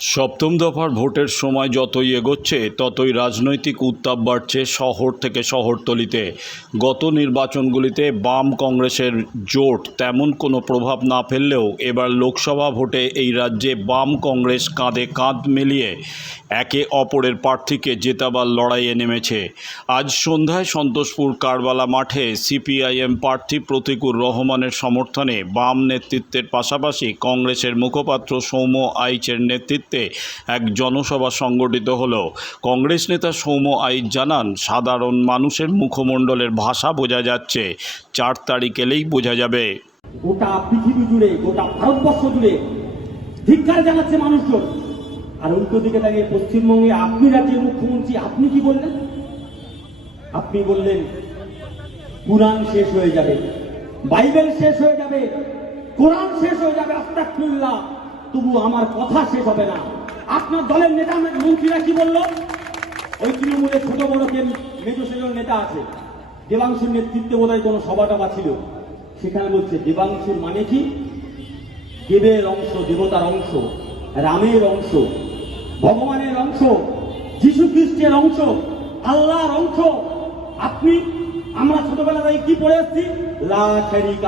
সপ্তম দফার ভোটের সময় যতই এগোচ্ছে, ততই রাজনৈতিক উত্তাপ বাড়ছে শহর থেকে শহরতলিতে। গত নির্বাচনগুলিতে বাম কংগ্রেসের জোট তেমন কোনো প্রভাব না ফেললেও এবার লোকসভা ভোটে এই রাজ্যে বাম কংগ্রেস কাঁধে কাঁধ মিলিয়ে একে অপরের প্রার্থীকে জেতাবার লড়াইয়ে নেমেছে। আজ সন্ধ্যায় সন্তোষপুর কারবালা মাঠে সিপিআইএম প্রার্থী প্রতিকুর রহমানের সমর্থনে বাম নেতৃত্বের পাশাপাশি কংগ্রেসের মুখপাত্র সৌম্য আইচের নেতৃত্বে এক জনসভা সংগঠিত হল কংগ্রেস নেতা সৌম্য আইচ জানান, সাধারণ মানুষের মুখমণ্ডলের ভাষা বোঝা যাচ্ছে, চার তারিখ এলেই বোঝা যাবে। গোটা পৃথিবী জুড়ে, গোটা ভারতবর্ষ জুড়ে ধিক্কার জানাচ্ছে মানুষজন। আর উল্টো দিকে দাঁড়িয়ে পশ্চিমবঙ্গে আপনি রাজ্যের মুখ্যমন্ত্রী, আপনি কি বললেন? আপনি বললেন, কুরআন শেষ হয়ে যাবে, বাইবেল শেষ হয়ে যাবে, কোরআন শেষ হয়ে যাবে আস্তাকুল্লাহ তবু আমার কথা শেষ হবে না। আপনার দলের নেতা মন্ত্রীরা কি বলল? ওই তৃণমূলের ছোট বড় কে মেজো সেজো নেতা আছে। দেবাংশুর নেতৃত্বে বোধহয় কোনো সভা টভা ছিল। সেখানে বলছে, দেবাংশুর মানে কি? দেবের অংশ, দেবতার অংশ, রামের অংশ, ভগবানের অংশ, যিশু খ্রিস্টের অংশ, আল্লাহর অংশ। আপনি, আমরা ছোটবেলা থেকে কি পড়ে আসছি? লা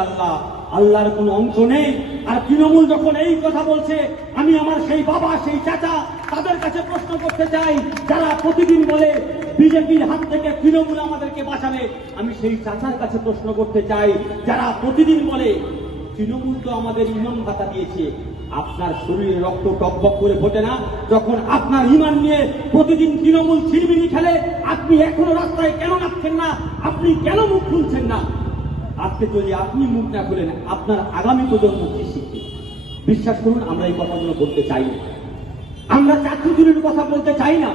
আল্লাহ। আল্লাহর কোনো অংশ নেই। আর তৃণমূল যখন এই কথা বলছে, আমি আমার সেই বাবা, সেই চাচা তাদের কাছে প্রশ্ন করতে চাই, যারা প্রতিদিন বলে, বিজেপির হাত থেকে তৃণমূল আমাদেরকে বাঁচাবে। আমি সেই চাচার কাছে প্রশ্ন করতে চাই, যারা প্রতিদিন বলে, তৃণমূল তো আমাদের ইমাম ভাতা দিয়েছে। আপনার শরীরে রক্ত টকবক করে ফোটে না। যখন আপনার ইমান নিয়ে প্রতিদিন তৃণমূল ছিড়বিড়ি খেলে, আপনি এখনও রাস্তায় কেন নামছেন না? আপনি কেন মুখ খুলছেন না? আজকে যদি আপনি মুখ না খুলেন, আপনার আগামী প্রজন্ম কি শিখবে? বিশ্বাস করুন, আমরা এই কথাগুলো বলতে চাই না। আমরা চাকরি চুরির কথা বলতে চাই না।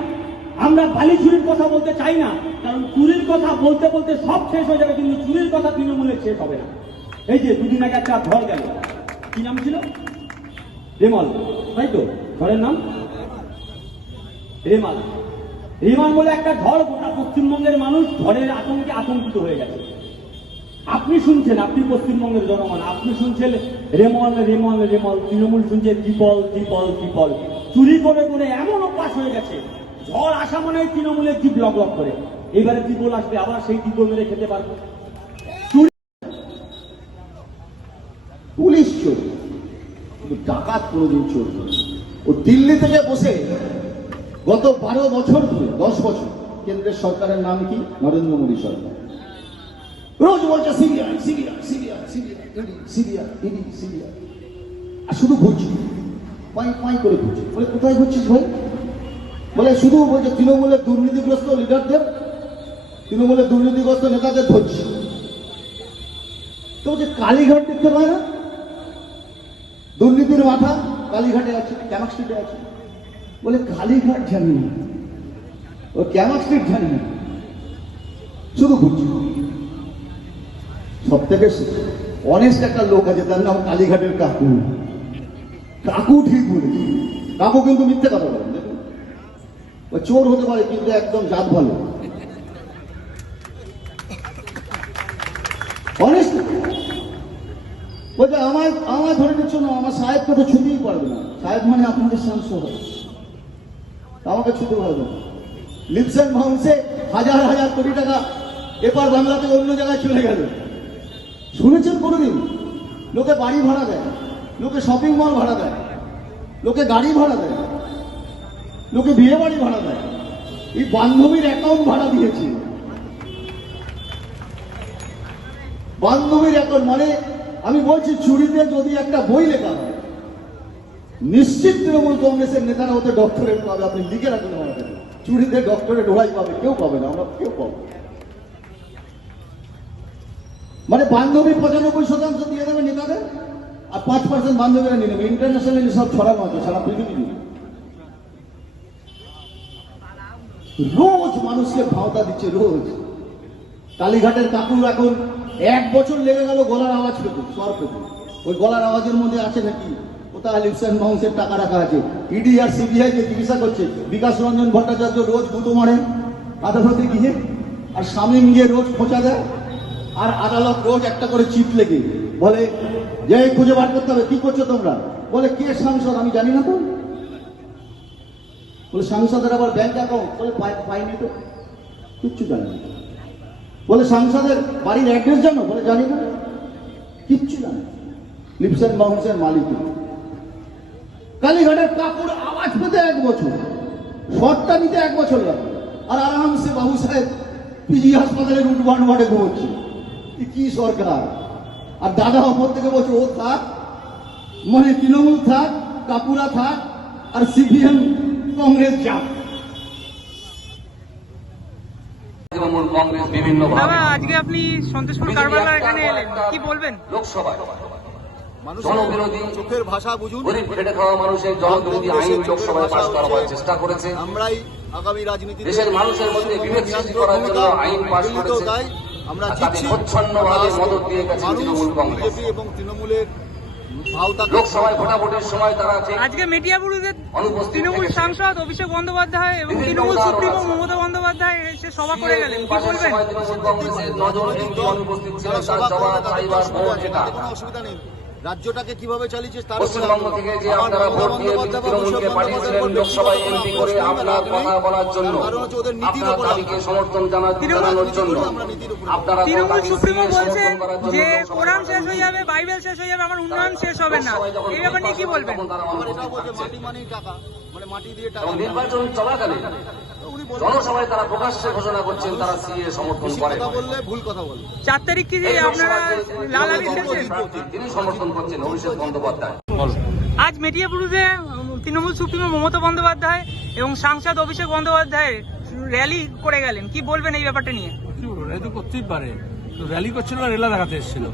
আমরা বালি চুরির কথা বলতে চাই না। কারণ চুরির কথা বলতে বলতে সব শেষ হয়ে যাবে, কিন্তু চুরির কথা তৃণমূলের শেষ হবে না। এই যে দুদিন আগে একটা ঝড় গেল। কি নাম ছিল? রেমল। তাই তো? ঝড়ের নাম? রেমাল। রেমাল বলে একটা ঝড় গোটা পশ্চিমবঙ্গের মানুষ ঝড়ের আতঙ্কে আতঙ্কিত হয়ে গেছে। আপনি শুনছেন, আপনি পশ্চিমবঙ্গের জনগণ, আপনি শুনছেন রেমল রেমল রেমল, তৃণমূল শুনছে ত্রিপল ত্রিপল ত্রিপল চুরি করে করে এমন অভ্যাস হয়ে গেছে, ঝড় আসা মানে তৃণমূলের জিপ লক লক করে। এবারে ত্রিপল আসবে, আবার সেই ত্রিপল মেরে খেতে পারব। পুলিশ চোর। ডাকাত কোনোদিন চোর ও দিল্লি থেকে বসে গত বারো বছর ধরে, দশ বছর, কেন্দ্রের সরকারের নাম কি? নরেন্দ্র মোদী সরকার। রোজ বলছে, সিরিয়া সিরিয়া সিরিয়া সিরিয়া, ইডি সিরিয়া ইডি, সিরিয়া। আর শুধু ঘুরছি। পাই পাই করে ঘুরছি। বলে, কোথায় ঘুরছিস ভাই? বলে, শুধু বলছে, তৃণমূলের দুর্নীতিগ্রস্ত লিডারদের তৃণমূলের দুর্নীতিগ্রস্ত নেতাদের ধরছি। তো যে কালীঘাট দেখতে পায় না? দুর্নীতির মাথা কালীঘাটে আছে, ক্যামাক স্ট্রিটে আছে। বলে, কালীঘাট জানি না। ও, ক্যামাক স্ট্রিট জানি না। শুধু ঘুরছি। সব থেকে অনেস্ট একটা লোক আছে, তার নাম কালীঘাটের কাকু। কাকু ঠিক বলে কাকু কিন্তু মিথ্যে কথা বলেন চোর হতে পারে, কিন্তু একদম জাত ভালো। অনেস্ট বলছে, আমার আমার ধরে নিচ্ছ না, আমার সাহেবকে তো ছুতেই পারবে না। সাহেব মানে আপনাদের শাংস হবে আমাকে ছুতে পারবে না। লিপসেন মাউন্সে হাজার হাজার কোটি টাকা এপার বাংলাতে অন্য জায়গায় চলে গেল। শুনেছেন কোনোদিন? লোকে বাড়ি ভাড়া দেয়, লোকে শপিং মল ভাড়া দেয়, লোকে গাড়ি ভাড়া দেয়, লোকে বিয়ে বাড়ি ভাড়া দেয়। এই বান্ধবীর অ্যাকাউন্ট ভাড়া দিয়েছে। বান্ধবীর অ্যাকাউন্ট মানে আমি বলছি, চুরিতে যদি একটা বই লেখা হয়, নিশ্চিত তৃণমূল কংগ্রেসের নেতারা হতে ডক্টরেট পাবে, আপনি লিখে রাখুন আমাদের। চুরিতে ডক্টরেট ওরাই পাবে, কেউ পাবে না, আমরা কেউ পাবো। মানে বান্ধবী পঁচানব্বই শতাংশ দিয়ে দেবে নেতাদের, আর পাঁচ পার্সেন্ট বান্ধবীরা নিয়ে নেবে। ইন্টারন্যাশনালি সব ছড়ানো আছে, সারা পৃথিবী রোজ মানুষকে ভাওতা দিচ্ছে, রোজ। কালীঘাটের কাকুর এখন এক বছর লেগে গেল গলার আওয়াজ পেতে, স্বর পেতে। ওই গলার আওয়াজের মধ্যে আছে নাকি? কোথায় লিপসেন মাউন্সের টাকা রাখা আছে? ইডি আর সিবিআই কে জিজ্ঞাসা করছে, বিকাশ রঞ্জন ভট্টাচার্য রোজ গুঁতো মারে আদালতে গিয়ে, আর স্বামী গিয়ে রোজ খোঁচা দেয়। আর আদালত রোজ একটা করে চিট লেগে বলে যে খুঁজে বার করতে হবে, কি করছ তোমরা? বলে, কে সাংসদ? আমি জানি না তো। বলে, সাংসদের আবার ব্যাংক অ্যাকাউন্ট বলে পাইনি তো। কিচ্ছু জানি না। বলে, সাংসদের বাড়ির অ্যাড্রেস জানো? বলে, জানি না। কিচ্ছু জানি না। লিপস বাউন্সের মালিক। কালীঘাটের কাপড় আওয়াজ পেতে এক বছর। শটটা নিতে এক বছর লাগবে আর আরামসে বাবু সাহেব পিজি হাসপাতালে রুট ওয়ান ওয়ার্ডে ঘুমোচ্ছে। কি সরকার? আর দাদা ওপর থেকে বলছে ও থাক মানে তৃণমূল থাক কাপুরা থাক আর সিপিএম কংগ্রেস যাক। তৃণমূল কংগ্রেস বিভিন্ন আজকে আপনি সন্তোষপুর কারবালার এখানে এলেন। কি বলবেন? লোকসভায়। জনবিরোধী চোখের ভাষা বুঝুন। গরিব খেটে খাওয়া মানুষের জনবিরোধী আইন লোকসভায় পাশ করাবার চেষ্টা করেছে। আমরাই আগামী রাজনীতি দেশের মানুষের মধ্যে বিভেদ সৃষ্টি করার জন্য আইন পাশ করেছে। আমরা জিতছি। বিজেপি এবং তৃণমূলের আজকে মেটিয়াবুরুদের তৃণমূল সাংসদ অভিষেক বন্দ্যোপাধ্যায় এবং তৃণমূল সুপ্রিমো মমতা বন্দ্যোপাধ্যায় এসে সভা করে গেলেন। কি বলবেন? কোনো অসুবিধা নেই। রাজ্যটাকে কীভাবে চালিয়েছে তার পশ্চিমবঙ্গ থেকে যে আপনারা ভোট দিয়ে তৃণমূলকে পাঠিয়েছিলেন লোকসভায় এমপি করে আপনার কথা বলার জন্য কারণ হচ্ছে ওদের নীতির আপনার দাবিকে সমর্থন জানানোর জন্য আমরা নীতির উপর আপনারা তৃণমূল সুপ্রিমো বলছে সমর্থন করার জন্য যে কোরআন শেষ হয়ে যাবে বাইবেল শেষ হয়ে যাবে আমার উন্নয়ন শেষ হবে না। এই ব্যাপার নিয়ে কি বলবেন? তখন তারা আবার অনুপস্থিত এটা বলছে থাকছে। মাটি মানি টাকা। মানে মাটি দিয়ে টাকা। নির্বাচন চলাকালীন জনসভায় তারা প্রকাশ্যে ঘোষণা করছেন তারা সিএ সমর্থন বেশি করেন কথা বললে ভুল কথা বলবে। চার তারিখ কি আপনারা লাল তিনি সমর্থন করছেন অভিষেক বন্দ্যোপাধ্যায়। আজ মেটিয়াবুরুতে তৃণমূল সুপ্রিমো মমতা বন্দ্যোপাধ্যায় এবং সাংসদ অভিষেক বন্দ্যোপাধ্যায় র্যালি করে গেলেন। কি বলবেন এই ব্যাপারটা নিয়ে? র্যালি তো করতেই পারে। র্যালি করছিল না রেলা দেখাতে এসেছিল।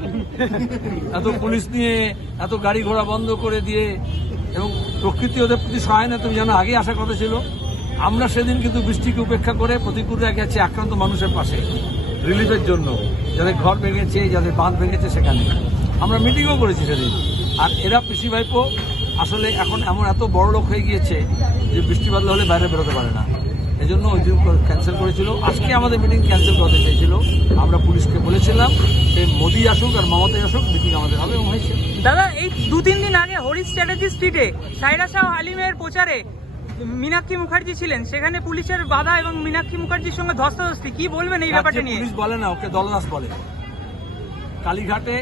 এত পুলিশ নিয়ে এত গাড়ি ঘোড়া বন্ধ করে দিয়ে এবং প্রকৃতি ওদের প্রতি সহায় না তুমি জানো আগে আসার কথা ছিল। আমরা সেদিন কিন্তু বৃষ্টিকে উপেক্ষা করে প্রতিকূলে গেছি আক্রান্ত মানুষের পাশে। রিলিফের জন্য যাদের ঘর ভেঙেছে যাদের বাঁধ ভেঙেছে সেখানে। আমরা মিটিংও করেছি সেদিন। আর এরা পিসি ভাইপো আসলে এখন এমন এত বড় লোক হয়ে গিয়েছে যে বৃষ্টি বাদলা হলে বাইরে বেরোতে পারে না। এই জন্য ওই দিন ক্যান্সেল করেছিল। আজকে আমাদের মিটিং ক্যান্সেল করতে চেয়েছিল। আমরা পুলিশকে বলেছিলাম যে মোদি আসুক আর মমতা আসুক মিটিং আমাদের হবে এবং হয়েছে। দাদা এই দু তিন দিন আগে হরিশ স্ট্র্যাটেজি স্ট্রিটে সাইরা শাহ আলিমের প্রচারে মীনাক্ষী মুখার্জি ছিলেন। সেখানে পুলিশের বাধা এবং মীনাক্ষী মুখার্জির সঙ্গে ধস্তাধস্তি। কি বলবেন এই ব্যাপারটা নিয়ে? পুলিশ বলে না ওকে দলদাস বলে। কালীঘাটে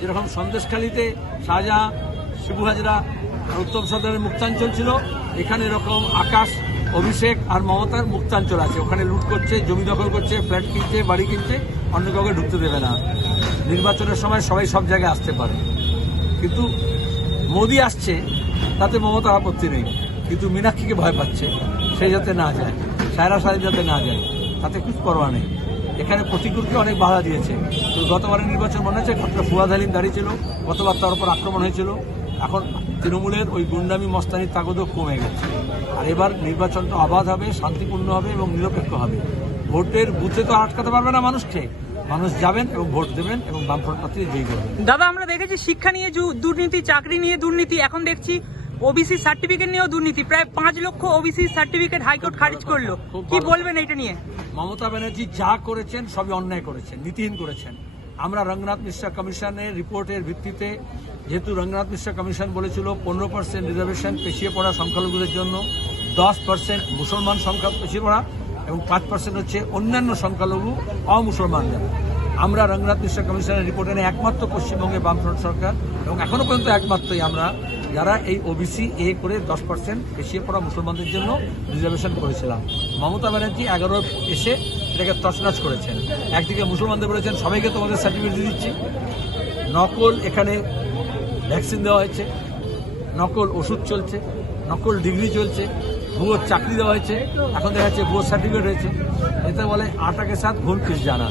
যেরকম সন্দেশখালীতে শাহজাহাঁ, শিবু হাজরা উত্তম সর্দারের মুক্তাঞ্চল ছিল, এখানে এরকম আকাশ, অভিষেক আর মমতার মুক্তাঞ্চল আছে। ওখানে লুট করছে, জমি দখল করছে, ফ্ল্যাট কিনছে, বাড়ি কিনছে, অন্য কাউকে ঢুকতে দেবে না। নির্বাচনের সময় সবাই সব জায়গায় আসতে পারে। কিন্তু মোদি আসছে, তাতে মমতার আপত্তি নেই। কিন্তু মীনাক্ষীকে ভয় পাচ্ছে, সে যাতে না যায়, সায়রা সাহেব যাতে না যায়, তাতে কিছু পরোয়া নেই। এখানে প্রতিকূলকে অনেক বাধা দিয়েছে। তো গতবারের নির্বাচন মনে হচ্ছে ডক্টর ফুয়াদ দাঁড়িয়ে ছিল গতবার তার উপর আক্রমণ হয়েছিল। এখন তৃণমূলের ওই গুন্ডামি, মস্তানির তাগদও কমে গেছে। আর এবার নির্বাচনটা অবাধ হবে, শান্তিপূর্ণ হবে এবং নিরপেক্ষ হবে। ভোটের বুথে তো আটকাতে পারবে না মানুষকে। মানুষ যাবেন এবং ভোট দেবেন এবং বামফ্রন্ট প্রার্থী জয়ী করবেন। দাদা, আমরা দেখেছি শিক্ষা নিয়ে দুর্নীতি, চাকরি নিয়ে দুর্নীতি, এখন দেখছি ওবিসি সার্টিফিকেট নিয়েও দুর্নীতি। প্রায় পাঁচ লক্ষ ওবিসি সার্টিফিকেট হাইকোর্ট খারিজ করল। কি বলবেন এটা নিয়ে? মমতা ব্যানার্জি যা করেছেন সবই অন্যায় করেছেন নীতিহীন করেছেন। আমরা রঙ্গনাথ মিশ্রা কমিশনের রিপোর্টের ভিত্তিতে যেহেতু রঙ্গনাথ মিশ্রা কমিশন বলেছিল পনেরো পার্সেন্ট রিজার্ভেশন পেছিয়ে পড়া সংখ্যালঘুদের জন্য দশ পার্সেন্ট মুসলমান সংখ্যা পেছিয়ে পড়া এবং পাঁচ পার্সেন্ট হচ্ছে অন্যান্য সংখ্যালঘু অমুসলমানদের। আমরা রঙ্গনাথ মিশ্রা কমিশনের রিপোর্টে নিয়ে একমাত্র পশ্চিমবঙ্গে বামফ্রন্ট সরকার এবং এখনও পর্যন্ত একমাত্রই আমরা যারা এই ওবিসি এ করে দশ পার্সেন্ট পেছিয়ে পড়া মুসলমানদের জন্য রিজার্ভেশন করেছিলাম। মমতা ব্যানার্জি এগারো এসে এটাকে তছনছ করেছেন। একদিকে মুসলমানদের বলেছেন, সবাইকে তোমাদের সার্টিফিকেট দিয়ে দিচ্ছি। নকল এখানে ভ্যাকসিন দেওয়া হয়েছে। নকল ওষুধ চলছে। নকল ডিগ্রি চলছে। ভুয়ো চাকরি দেওয়া হয়েছে। এখন দেখা যাচ্ছে ভুয়ো সার্টিফিকেট হয়েছে এতে বলে আটাকে সাথ ভুল পিস জানা।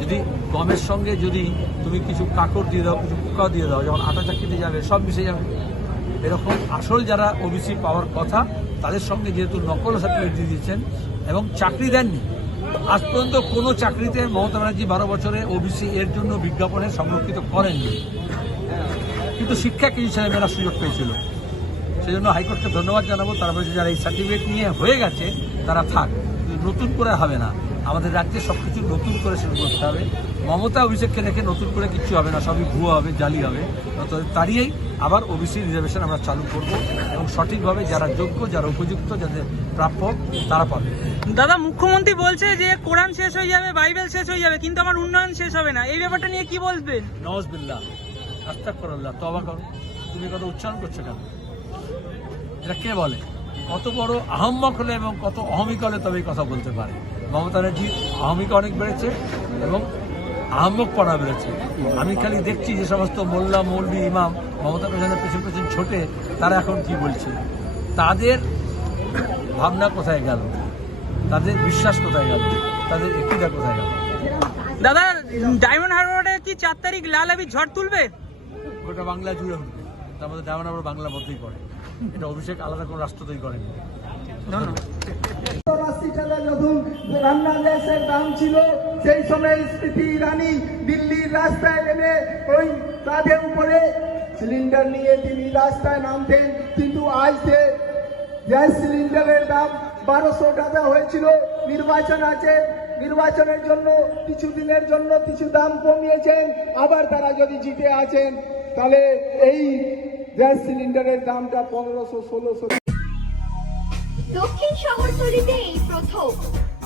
যদি গমের সঙ্গে যদি তুমি কিছু কাকড় দিয়ে দাও, কিছু পোকাও দিয়ে দাও, যখন আটা চাকরিতে যাবে, সব মিশে যাবে। এরকম আসল যারা ওবিসি পাওয়ার কথা, তাদের সঙ্গে যেহেতু নকল সার্টিফিকেট দিয়ে দিয়েছেন এবং চাকরি দেননি, আজ পর্যন্ত কোনো চাকরিতে মমতা ব্যানার্জি বারো বছরে ওবিসি এর জন্য বিজ্ঞাপনে সংরক্ষিত করেননি। কিন্তু শিক্ষা কিছু ছেলেমেয়েরা সুযোগ পেয়েছিল। সেই জন্য হাইকোর্টকে ধন্যবাদ জানাব। তারা যারা এই সার্টিফিকেট নিয়ে হয়ে গেছে, তারা থাক। নতুন করে হবে না। আমাদের রাজ্যে সব কিছু নতুন করে শুরু করতে হবে। মমতা অভিষেককে রেখে নতুন করে কিচ্ছু হবে না সবই ভুয়ো হবে জালি হবে। তাড়িয়েই আবার ওবিসি রিজার্ভেশন আমরা চালু করব এবং সঠিকভাবে যারা যোগ্য যারা উপযুক্ত যাদের প্রাপ্য তারা পাবে। দাদা মুখ্যমন্ত্রী বলছে যে কোরআন শেষ হয়ে যাবে বাইবেল শেষ হয়ে যাবে কিন্তু আমার উন্নয়ন শেষ হবে না। এই ব্যাপারটা নিয়ে কি বলবেন? নওয়াজ বিল্লাহ আস্তাক করল্লাহ তবা করো। তুমি কথা উচ্চারণ করছ কেন? এটা কে বলে? কত বড় আহম্মক হলে এবং কত অহমিক হলে তবে কথা বলতে পারে। মমতা ব্যানার্জি আহমিক অনেক বেড়েছে এবং আহম্মক পড়া বেড়েছে। আমি খালি দেখছি যে সমস্ত মোল্লা মৌলবি ইমাম মমতা পেছনের পেছন পেছন ছোটে তারা এখন কি বলছে? তাদের ভাবনা কোথায় গেল? তাদের বিশ্বাস কোথায় গেল? তাদের একটিটা কোথায় গেল? দাদা ডায়মন্ড হারবারে কি চার তারিখ লাল আবি ঝড় তুলবে? গোটা বাংলা জুড়ে উঠবে। তার মধ্যে ডায়মন্ড আবার বাংলা মধ্যেই করে এটা অভিষেক আলাদা কোনো রাষ্ট্র তৈরি করেনি। ধন্যবাদ। রান্না গ্যাসের দাম ছিল সেই সময় স্মৃতি ইরানি দিল্লির রাস্তায় নেমে ওই কাঁধের উপরে সিলিন্ডার নিয়ে তিনি রাস্তায় নামতেন। কিন্তু আজ যে গ্যাস সিলিন্ডারের দাম বারোশো টাকা হয়েছিল, নির্বাচন আছে। নির্বাচনের জন্য, কিছু দিনের জন্য কিছু দাম কমিয়েছেন। আবার তারা যদি জিতে আছেন, তাহলে এই গ্যাস সিলিন্ডারের দামটা পনেরোশো, ষোলোশো দক্ষিণ শহরতলিতে এই প্রথম।